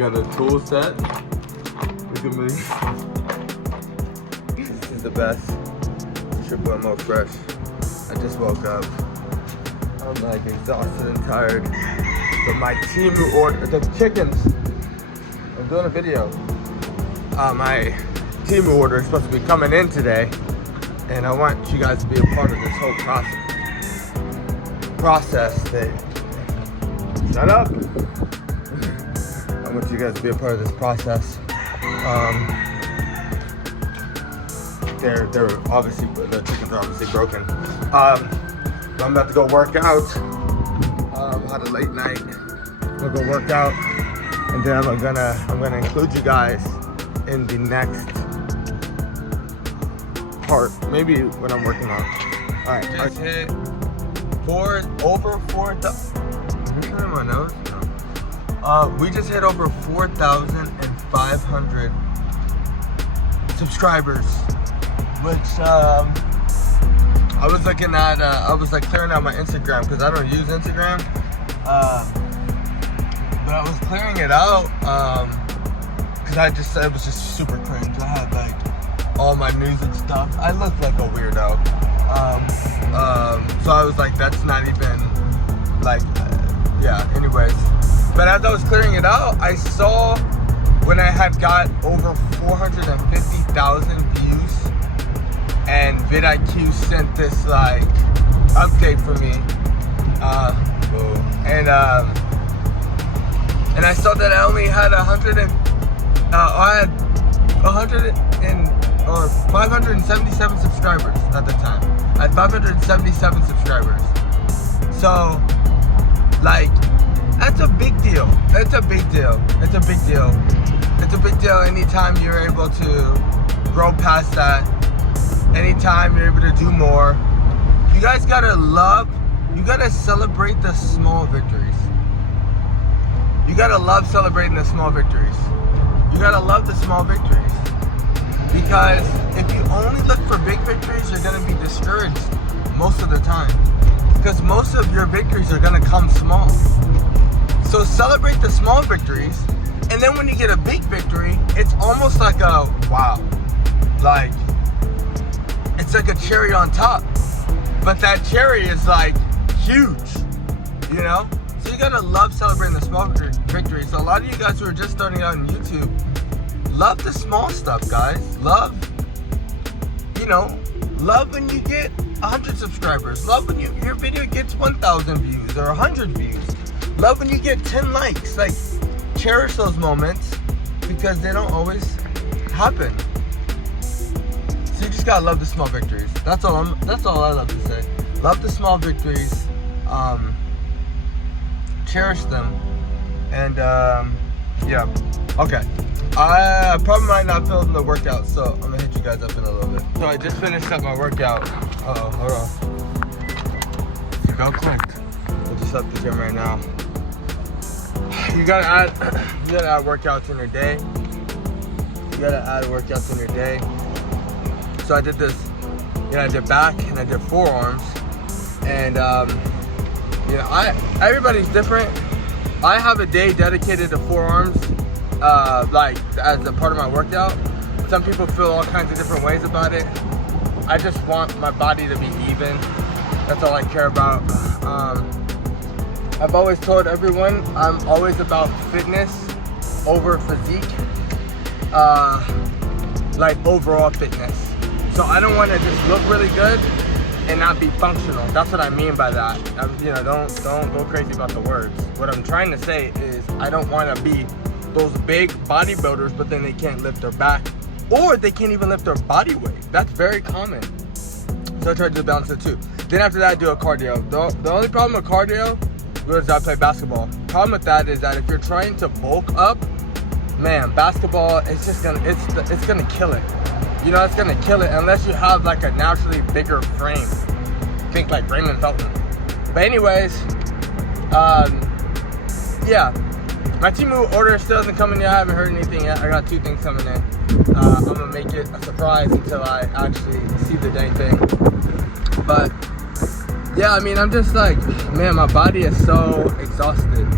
got a tool set. Look at me. This is the best. Triple MoFresh. I just woke up. I'm like exhausted and tired. But my TEMU order, the chickens. I'm doing a video. My TEMU order is supposed to be coming in today, and I want you guys to be a part of this whole process. Shut up. I want you guys to be a part of this process. They're obviously, the chickens are obviously broken. I'm about to go work out. Had a late night. We'll go work out, and then I'm gonna include you guys in the next part. Maybe when I'm working out. All right. Just hit over 4,000. Am I turning my nose? No. We just hit over 4,500 subscribers, which I was looking at. I was like clearing out my Instagram because I don't use Instagram. But I was clearing it out because it was just super cringe. I had like all my news and stuff. I look like a weirdo. So I was like, that's not even like, yeah, anyways. But as I was clearing it out, I saw when I had got over 450,000 views, and vidIQ sent this like update for me. And I saw that I only had 577 subscribers at the time. I had 577 subscribers. So, like, that's a big deal. It's a big deal. It's a big deal. It's a big deal anytime you're able to grow past that. Anytime you're able to do more. You guys gotta celebrate the small victories. You gotta love celebrating the small victories. You gotta love the small victories. Because if you only look for big victories, you're gonna be discouraged most of the time. Because most of your victories are gonna come small. So celebrate the small victories, and then when you get a big victory, it's almost like a wow. Like, it's like a cherry on top. But that cherry is like huge, you know? So you gotta love celebrating the small victories. So a lot of you guys who are just starting out on YouTube, love the small stuff, guys. Love when you get 100 subscribers. Love when your video gets 1,000 views or 100 views. Love when you get 10 likes. Like, cherish those moments because they don't always happen. So you just gotta love the small victories. That's all I love to say. Love the small victories. Cherish them. And yeah. Okay. I probably might not film the workout, so I'm gonna hit you guys up in a little bit. So I just finished up my workout. Hold on. You got clicked. I just left the gym right now. You gotta add workouts in your day. So I did this, I did back and I did forearms. And everybody's different. I have a day dedicated to forearms, like as a part of my workout. Some people feel all kinds of different ways about it. I just want my body to be even. That's all I care about. I've always told everyone I'm always about fitness over physique, like overall fitness. So I don't want to just look really good and not be functional. That's what I mean by that. Don't go crazy about the words. What I'm trying to say is I don't want to be those big bodybuilders, but then they can't lift their back, or they can't even lift their body weight. That's very common. So I try to do balance it too. Then after that, I do a cardio. The only problem with cardio is I play basketball. Problem with that is that if you're trying to bulk up, man, basketball it's gonna kill it. You know, it's gonna kill it unless you have like a naturally bigger frame. Think like Raymond Felton. But anyways, yeah, my TEMU order still hasn't come in yet. I haven't heard anything yet. I got 2 things coming in. I'm gonna make it a surprise until I actually see the dang thing. But yeah, I mean, I'm just like, man, my body is so exhausted.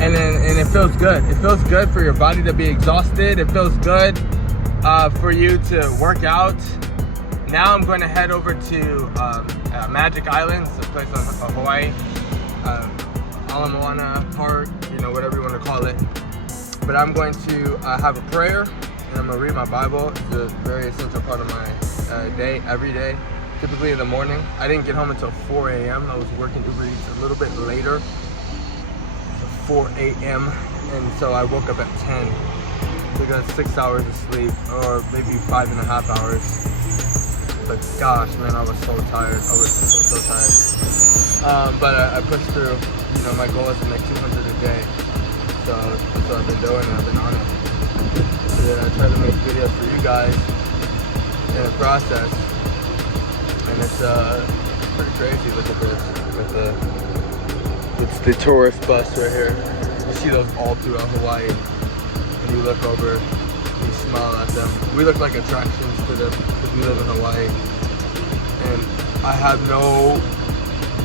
And if feels good. It feels good for your body to be exhausted. It feels good for you to work out. Now I'm going to head over to Magic Island, it's a place on Hawaii, Ala Moana Park, you know, whatever you want to call it. But I'm going to have a prayer, and I'm going to read my Bible. It's a very essential part of my day, every day. Typically in the morning. I didn't get home until 4 a.m. I was working Uber Eats a little bit later, 4 a.m. And so I woke up at 10. So I got 6 hours of sleep, or maybe 5.5 hours. But gosh, man, I was so tired. I was so tired. But I pushed through. You know, my goal is to make 200 a day. So that's what I've been doing, and I've been on it. And then I try to make videos for you guys in the process. And it's pretty crazy. Look at this. It's the tourist bus right here. You see those all throughout Hawaii. And you look over, you smile at them. We look like attractions to them because we live in Hawaii. And I have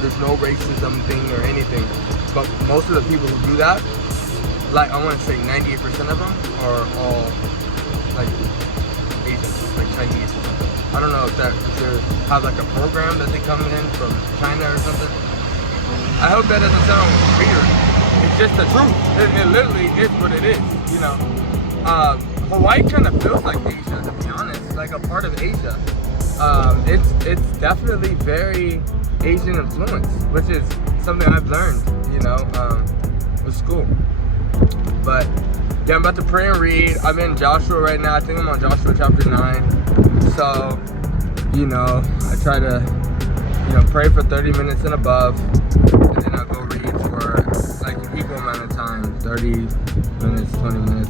there's no racism thing or anything. But most of the people who do that, like I want to say 98% of them are all like Asians, like Chinese or something. I don't know if they have like a program that they come in from China or something. I hope that doesn't sound weird. It's just the truth. It literally is what it is, you know. Hawaii kind of feels like Asia, to be honest, like a part of Asia. It's definitely very Asian influence, which is something I've learned, you know, with school. But yeah, I'm about to pray and read. I'm in Joshua right now. I think I'm on Joshua chapter 9. So, you know, I try to, you know, pray for 30 minutes and above, and then I'll go read for like an equal amount of time, 30 minutes, 20 minutes.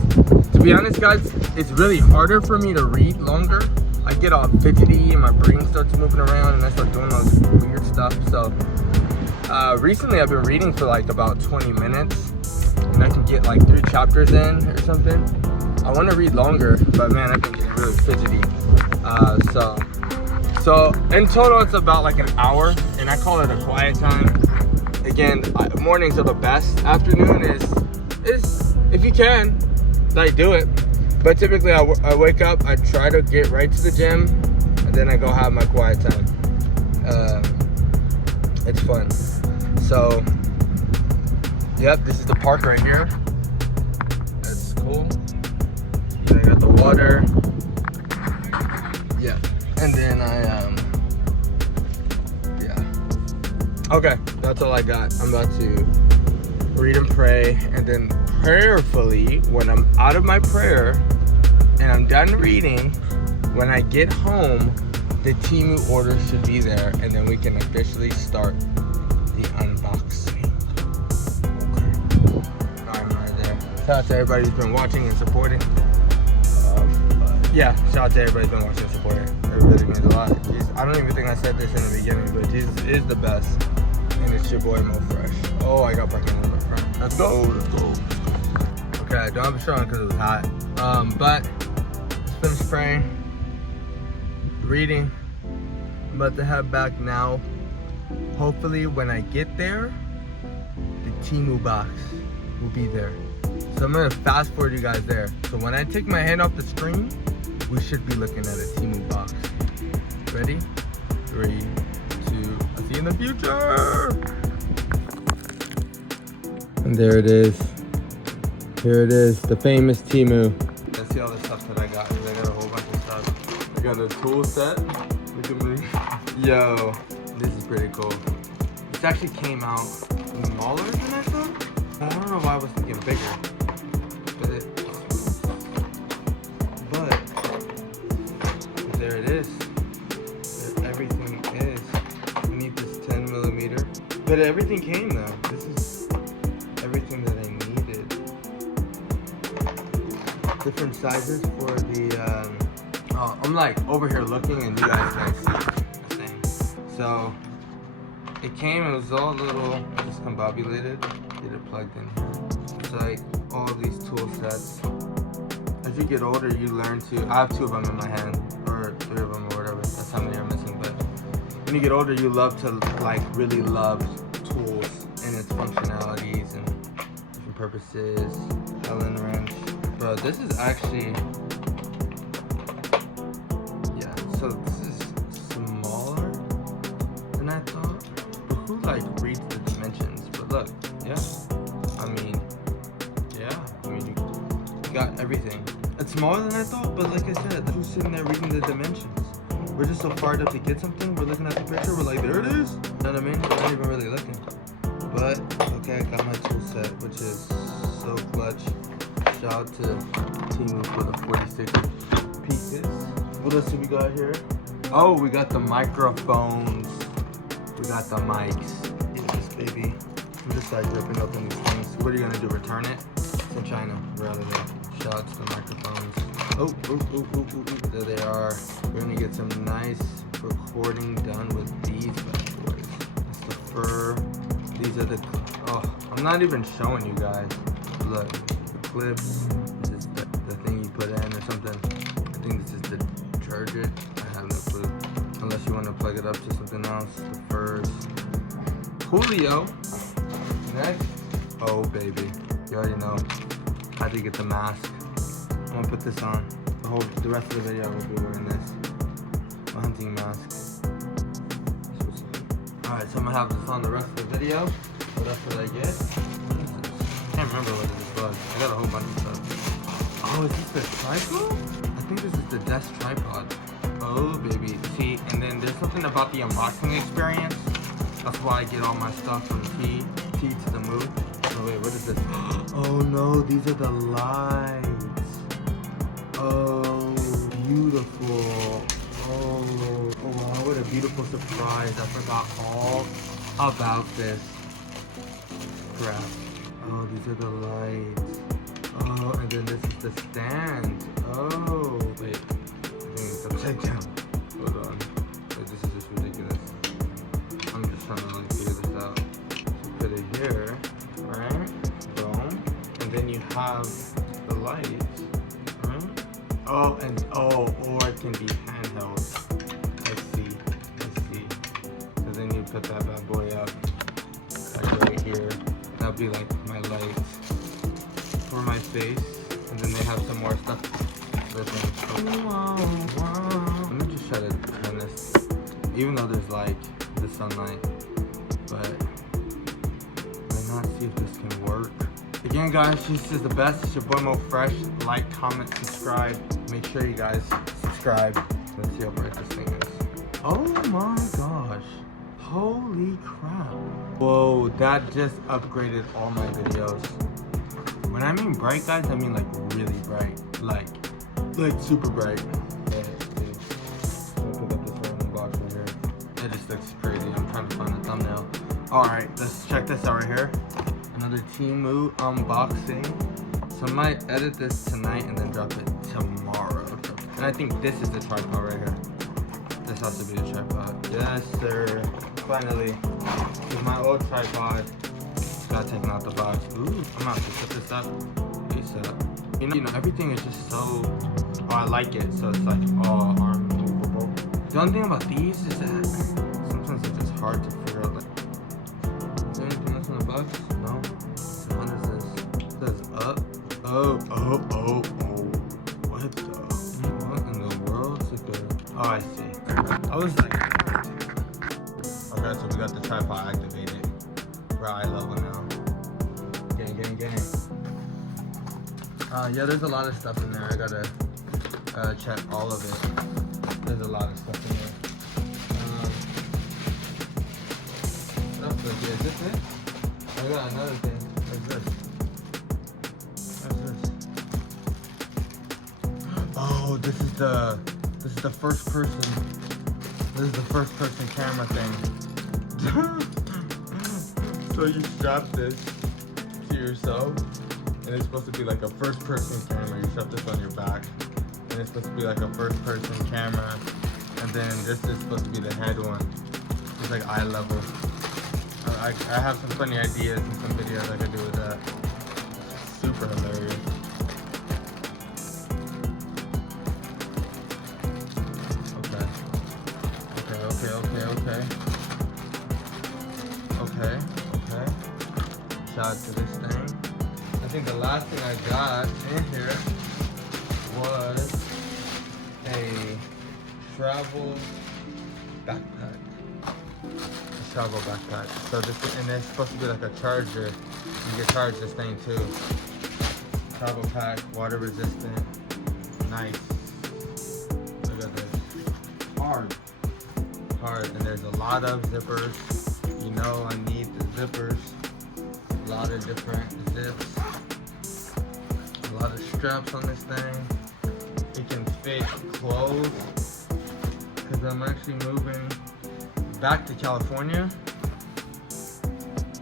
To be honest, guys, it's really harder for me to read longer. I get all fidgety and my brain starts moving around and I start doing all this weird stuff. So, recently I've been reading for like about 20 minutes, and I can get like 3 chapters in or something. I want to read longer, but man, I've been getting really fidgety. So in total it's about like an hour, and I call it a quiet time. Again, mornings are the best. Afternoon is if you can, like, do it. But typically I wake up, I try to get right to the gym, and then I go have my quiet time. It's fun. So yep, this is the park right here. That's cool. I got the water. Yeah. And then okay, that's all I got. I'm about to read and pray, and then prayerfully, when I'm out of my prayer and I'm done reading, when I get home, the TEMU order should be there, and then we can officially start the unboxing. Okay. I'm right there. Shout out to everybody who's been watching and supporting. Yeah, shout out to everybody who's been watching and supporting. It really means a lot. I don't even think I said this in the beginning, but Jesus is the best. And it's your boy MoFresh. Oh, I got parking in the front. Let's go. Okay, I don't have a shirt on because it was hot. But let's finish praying, reading. I'm about to head back now. Hopefully when I get there, the TEMU box will be there. So I'm gonna fast forward you guys there. So when I take my hand off the screen, we should be looking at a TEMU box. Ready? 3, 2, I'll see you in the future! And there it is. Here it is, the famous TEMU. Let's see all the stuff that I got, because I got a whole bunch of stuff. I got a tool set. Look at me. Yo, this is pretty cool. This actually came out smaller than I thought. I don't know why I was thinking bigger. But there it is. There everything is. I need this 10mm. But everything came though. This is everything that I needed. Different sizes for the I'm like over here looking, and you guys can see the thing. So it came, it was all little, discombobulated. Get it plugged in here. It's like all these tool sets. As you get older, you learn to. I have 2 of them in my hand, or 3 of them, or whatever. That's how many are missing. But when you get older, you love to really love tools and its functionalities and different purposes. Allen wrench. Bro, this is actually, yeah, so this is smaller than I thought. But who like reads the dimensions? But look, yeah, I mean, you got everything. It's smaller than I thought, but like I said, who's sitting there reading the dimensions? We're just so fired up to get something. We're looking at the picture. We're like, there it is. You know what I mean? We're not even really looking. But okay, I got my tool set, which is so clutch. Shout out to TEMU for the 46 pieces. What else do we got here? Oh, we got the microphones. We got the mics. Look at this baby. I'm just like ripping open these things. What are you gonna do? Return it? It's in China, rather than. Shout out to the microphones. Oh, there they are. We're gonna get some nice recording done with these bad boys. It's the fur. These are the, oh, I'm not even showing you guys. Look, the clips. This is the thing you put in or something. I think this is the detergent. I have no clue. Unless you want to plug it up to something else. The furs. Coolio. Next. Oh, baby. You already know. Had to get the mask. I'm gonna put this on. The rest of the video I will be wearing this. My hunting mask. Alright, so I'm gonna have this on the rest of the video. What else did I get? I can't remember what this was. I got a whole bunch of stuff. Oh, is this the tripod? I think this is the desk tripod. Oh, baby. See, and then there's something about the unboxing experience. That's why I get all my stuff from T to the Move. Oh, wait, what is this? Oh, no, these are the lights. Oh, beautiful. Oh, wow, what a beautiful surprise. I forgot all about this crap. Oh, these are the lights. Oh, and then this is the stand. Oh, wait. I think it's upside down. Hold on. Wait, this is just ridiculous. I'm just trying to like figure this out. So put it here, right? Boom. And then you have the lights, right? Oh, and or it can be handheld. I see. So then you put that bad boy up, like right here. That'll be like my lights for my face. And then they have some more stuff. Let me just try to turn this, even though there's like the sunlight, but why not see if this can work? Again, guys, this is the best. It's your boy MoFresh. Like, comment, subscribe. Make sure you guys subscribe. Let's see how bright this thing is. Oh my gosh. Holy crap. Whoa, that just upgraded all my videos. When I mean bright, guys, I mean like really bright. Like super bright. Yeah, I'll pick up this random box right here. It just looks crazy. I'm trying to find a thumbnail. Alright, let's check this out right here. Another TEMU unboxing. So I might edit this tonight and then drop it tomorrow. And I think this is the tripod right here. This has to be the tripod. Yes, sir. Finally. This is my old tripod. Got taken out the box. Ooh, I'm about to put this up. ASAP. You know, everything is just so, oh, I like it. So it's like all arm movable. The only thing about these is that sometimes it's just hard to figure out. Like, is there anything else in the box? No. So what is this? It says up. Oh. What in the world? It's like a, oh, I see. I was like, okay, so we got the tripod activated. We're eye level now. Gang. Yeah, there's a lot of stuff in there. I gotta check all of it. There's a lot of stuff in there. What else is here? Is this it? I got another thing. What's this? Oh, this is the first person. This is the first person camera thing. So you strap this to yourself, and it's supposed to be like a first person camera. You strap this on your back, and it's supposed to be like a first person camera, and then this is supposed to be the head one. It's like eye level. I have some funny ideas and some videos I could do with that. Super hilarious. Okay. Shout out to this thing. think the last thing I got in here was a travel backpack. A travel backpack. So this, and it's supposed to be like a charger. You can charge this thing too. Travel pack, water resistant. Nice. Look at this. Hard. And there's a lot of zippers. You know I need the zippers. A lot of different zips. A lot of straps on this thing. It can fit clothes. Because I'm actually moving back to California.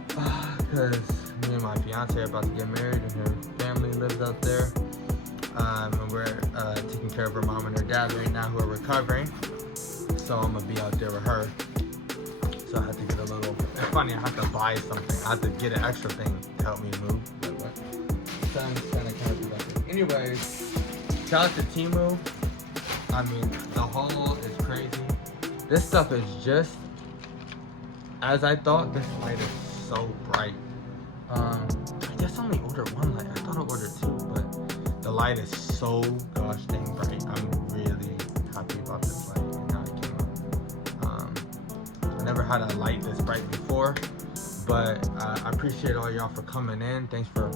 Because me and my fiance are about to get married and her family lives out there. And we're taking care of her mom and her dad right now who are recovering. So I'm gonna be out there with her. So I had to get a little, it's funny, I have to buy something. I have to get an extra thing to help me move. But so I'm just gonna kind of do that. Anyways, shout out to TEMU. I mean, the haul is crazy. This stuff is just as I thought. This light is so bright. I guess I only ordered one light. I thought I ordered two, but the light is so gosh dang bright. I'm really happy about this light. I never had a light this bright before, but I appreciate all y'all for coming in. Thanks for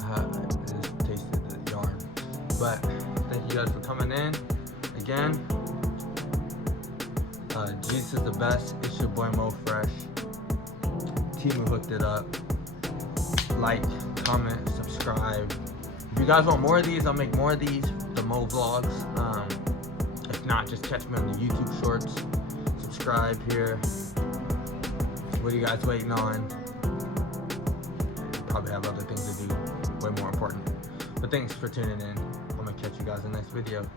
I just tasted the yarn. But thank you guys for coming in again. Jesus is the best. It's your boy MoFresh. TEMU hooked it up. Like, comment, subscribe. If you guys want more of these, I'll make more of these, the MoVlogs. If not, just catch me on the YouTube shorts. Subscribe here. What are you guys waiting on? Probably have other things to do, way more important. But thanks for tuning in. I'm gonna catch you guys in the next video.